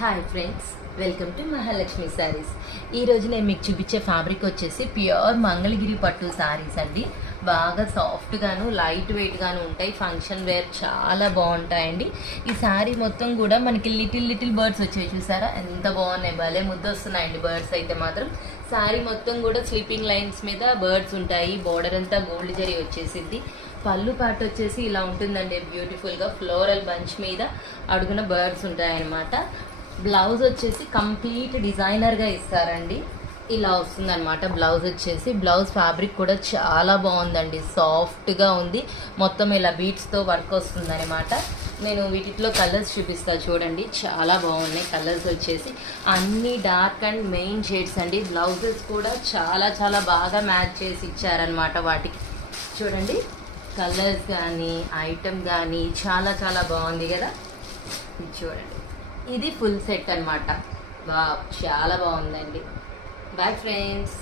Hi friends, welcome to Mahalakshmi saris. ఈరోజు నేను మీకు చూపించే ఫ్యాబ్రిక్ వచ్చేసి ప్యూర్ మంగళగిరి పట్టు శారీస్ అండి. బాగా సాఫ్ట్గాను లైట్ వెయిట్గాను ఉంటాయి. ఫంక్షన్ వేర్ చాలా బాగుంటాయండి. ఈ శారీ మొత్తం కూడా మనకి లిటిల్ బర్డ్స్ వచ్చాయి, చూసారా ఎంత బాగున్నాయి, భలే ముద్దొస్తున్నాయండి బర్డ్స్ అయితే మాత్రం. శారీ మొత్తం కూడా స్లీపింగ్ లైన్స్ మీద బర్డ్స్ ఉంటాయి. బోర్డర్ అంతా గోల్డ్ జరీ వచ్చేసింది. పళ్ళు పాట వచ్చేసి ఇలా ఉంటుందండి, బ్యూటిఫుల్గా ఫ్లోరల్ బంచ్ మీద అడుగున బర్డ్స్ ఉంటాయన్నమాట. బ్లౌజ్ వచ్చేసి కంప్లీట్ డిజైనర్గా ఇస్తారండి. ఇలా వస్తుందన్నమాట బ్లౌజ్ వచ్చేసి. బ్లౌజ్ ఫ్యాబ్రిక్ కూడా చాలా బాగుందండి, సాఫ్ట్గా ఉంది. మొత్తం ఇలా బీట్స్తో వర్క్ వస్తుందన్నమాట. నేను వీటిలో కలర్స్ చూపిస్తాను చూడండి, చాలా బాగున్నాయి కలర్స్ వచ్చేసి. అన్ని డార్క్ అండ్ మెయిన్ షేడ్స్ అండి. బ్లౌజెస్ కూడా చాలా బాగా మ్యాచ్ చేసి ఇచ్చారనమాట వాటికి. చూడండి కలర్స్ కానీ ఐటమ్ కానీ చాలా బాగుంది కదా. ఇది చూడండి, ఇది ఫుల్ సెట్ అనమాట. వా చాలా బాగుందండి. Bye friends.